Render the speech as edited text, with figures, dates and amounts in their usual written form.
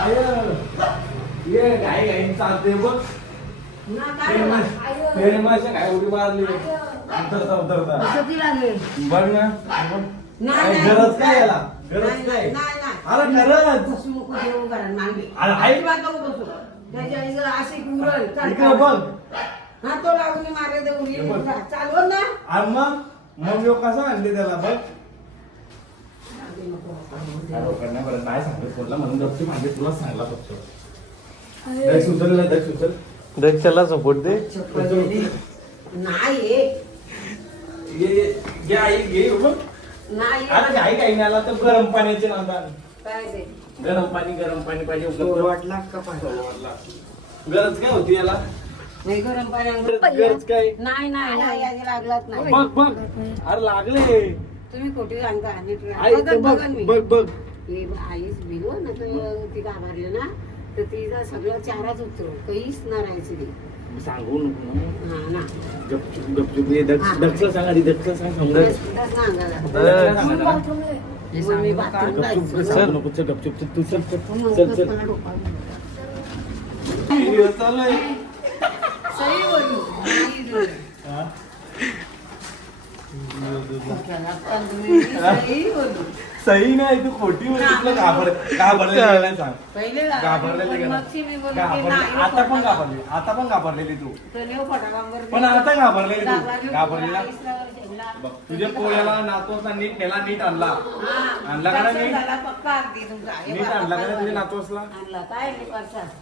ये गाई गाई चालते बघ फेमस काय उडी मारली उतरता उतरता बघ ना गरज काय याला गरज काय अरे खरंच इकडे बघ हा तो लावून मारे चालव ना आणि मग यो कसा आणले त्याला बघ नाही सांगत बोलला म्हणून गप्पी मागे तुला सांगला फक्त सुचल सुचल दक्षाला सपोर्ट दे नाही घे आई घे बघ नाही आता घाई काही नाही आला तर गरम पाण्याचे नांदा काय ते गरम पाणी पाहिजे उपलब्ध वाटला का गरज काय होती याला नाही गरम पाण्यावर गरज काय नाही नाही आधी लागलाच नाही बघ बघ अरे लागले तुम्ही खोटी सांगता आई ते बघ बघ बघ हे आईच बिलो ना तर ती घाबरली ना तर तिचा सगळं चाराच उतरू काहीच ना राहायची ती सांगू नको ना. हा ना गपचूप गपचूप ये दक्षला सांग आधी दक्षला सांग समजा तसं सांगायला मग मी बाथरूम गपचूप जायचं. सांगू नको चल गपचूप तू चल मग चल चल मला डोकावलं. व्हिडिओ चालू आहे सही बोलू. नाही बोलू. हा? सही बोलू. सही नाही तू खोटी बोलली तुला घाबरलेली नाही सांग पहिले घाबरलेली पण का? मगची मी बोलू की घाबरले नाही, आता पण फटाका. घाबरली आता पण घाबरलेली तू तर नेऊ फटाकांवर पण आता घाबरलेली तू घाबरली. घाबरलेला आईसला ठेवला. बघ तुझ्या पोयाला नातोसला नीट नेला नीट आणला हा. आणला का नाही? दर्शन झाला पक्का अगदी तुमचा. हे नीट बघा, आणला का नाही पप्पा तुझ्या नातोसला आणला काय मी परसा